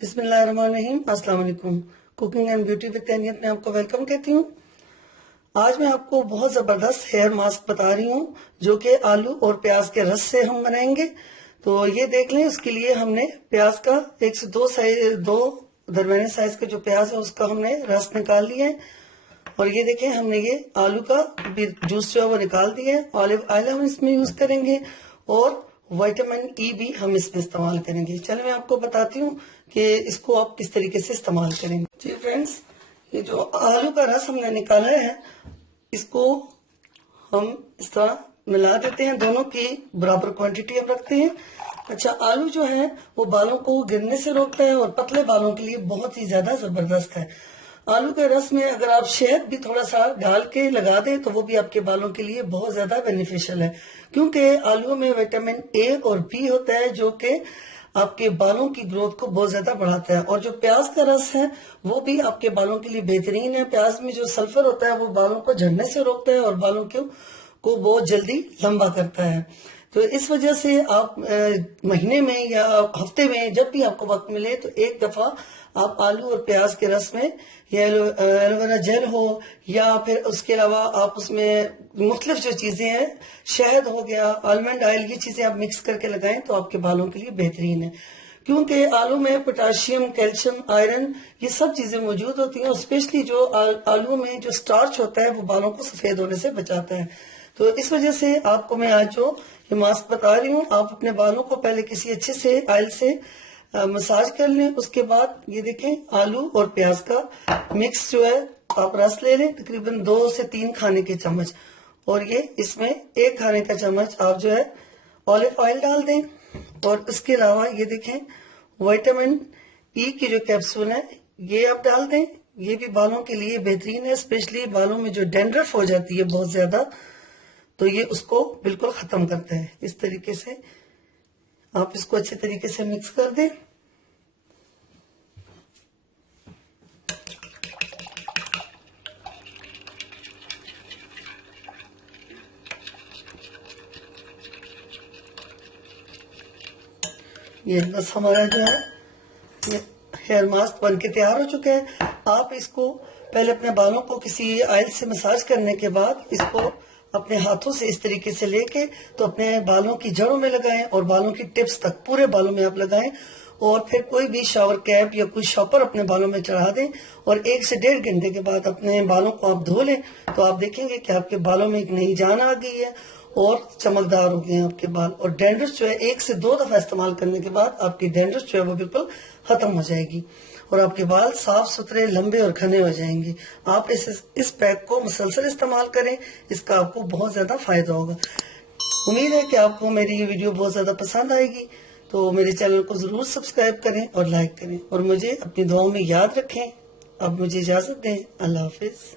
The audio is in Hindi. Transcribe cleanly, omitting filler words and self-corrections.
बिस्मिल्लाहिर्रहमानिर्रहीम। अस्सलाम वालेकुम। कुकिंग एंड ब्यूटी विद तैनियत में आपको वेलकम कहती हूँ। आज मैं आपको बहुत जबरदस्त हेयर मास्क बता रही हूँ जो कि आलू और प्याज के रस से हम बनाएंगे। तो ये देख लें, उसके लिए हमने प्याज का 1 से 2 दरमियाने साइज का जो प्याज है उसका हमने रस निकाल लिया है। और ये देखें, हमने ये आलू का भी जूस जो है वो निकाल दिया है। ऑलिव ऑयल हम इसमें यूज करेंगे और विटामिन ई भी हम इसमें इस्तेमाल करेंगे। चलिए मैं आपको बताती हूँ कि इसको आप किस तरीके से इस्तेमाल करेंगे। जी फ्रेंड्स, ये जो आलू का रस हमने निकाला है इसको हम इस तरह मिला देते हैं। दोनों की बराबर क्वांटिटी हम रखते हैं। अच्छा, आलू जो है वो बालों को गिरने से रोकता है और पतले बालों के लिए बहुत ही ज्यादा जबरदस्त है। आलू के रस में अगर आप शहद भी थोड़ा सा डाल के लगा दें तो वो भी आपके बालों के लिए बहुत ज्यादा बेनिफिशियल है, क्योंकि आलू में विटामिन ए और बी होता है जो कि आपके बालों की ग्रोथ को बहुत ज्यादा बढ़ाता है। और जो प्याज का रस है वो भी आपके बालों के लिए बेहतरीन है। प्याज में जो सल्फर होता है वो बालों को झड़ने से रोकता है और बालों को बहुत जल्दी लंबा करता है। तो इस वजह से आप महीने में या हफ्ते में जब भी आपको वक्त मिले तो एक दफा आप आलू और प्याज के रस में या एलोवेरा जेल हो या फिर उसके अलावा आप उसमें मुख्तलिफ जो चीजें हैं, शहद हो गया, आलमंड ऑयल, ये चीजें आप मिक्स करके लगाएं तो आपके बालों के लिए बेहतरीन है। क्योंकि आलू में पोटाशियम, कैल्शियम, आयरन, ये सब चीजें मौजूद होती हैं। और स्पेशली जो आलू में जो स्टार्च होता है वो बालों को सफेद होने से बचाता है। तो इस वजह से आपको मैं आज जो ये मास्क बता रही हूँ, आप अपने बालों को पहले किसी अच्छे से ऑयल से मसाज कर लें। उसके बाद ये देखें, आलू और प्याज का मिक्स जो है आप रस ले लें, तकरीबन 2 से 3 खाने के चम्मच। और ये इसमें 1 खाने का चम्मच आप जो है ऑलिव ऑयल डाल दें। और इसके अलावा ये देखें, विटामिन ई की जो कैप्सूल है ये आप डाल दें। ये भी बालों के लिए बेहतरीन है, स्पेशली बालों में जो डैंड्रफ हो जाती है बहुत ज्यादा, तो ये उसको बिल्कुल खत्म करता है। इस तरीके से आप इसको अच्छे तरीके से मिक्स कर दें। ये बस हमारा जो है ये हेयर मास्क बन के तैयार हो चुका है। आप इसको पहले अपने बालों को किसी ऑयल से मसाज करने के बाद इसको अपने हाथों से इस तरीके से लेके तो अपने बालों की जड़ों में लगाएं और बालों की टिप्स तक पूरे बालों में आप लगाएं। और फिर कोई भी शावर कैप या कोई शॉपर अपने बालों में चढ़ा दें और 1 से 1.5 घंटे के बाद अपने बालों को आप धो लें तो आप देखेंगे कि आपके बालों में एक नई जान आ गई है और चमकदार हो गए हैं आपके बाल। और डैंड्रफ जो है 1 से 2 दफा इस्तेमाल करने के बाद आपकी डैंड्रफ जो है वो बिल्कुल खत्म हो जाएगी और आपके बाल साफ सुथरे, लंबे और घने हो जाएंगे। आप इस पैक को मुसलसल इस्तेमाल करें, इसका आपको बहुत ज्यादा फायदा होगा। उम्मीद है कि आपको मेरी ये वीडियो बहुत ज्यादा पसंद आएगी। तो मेरे चैनल को जरूर सब्सक्राइब करें और लाइक करें और मुझे अपनी दुआओं में याद रखें। अब मुझे इजाजत दें। अल्लाह हाफिज।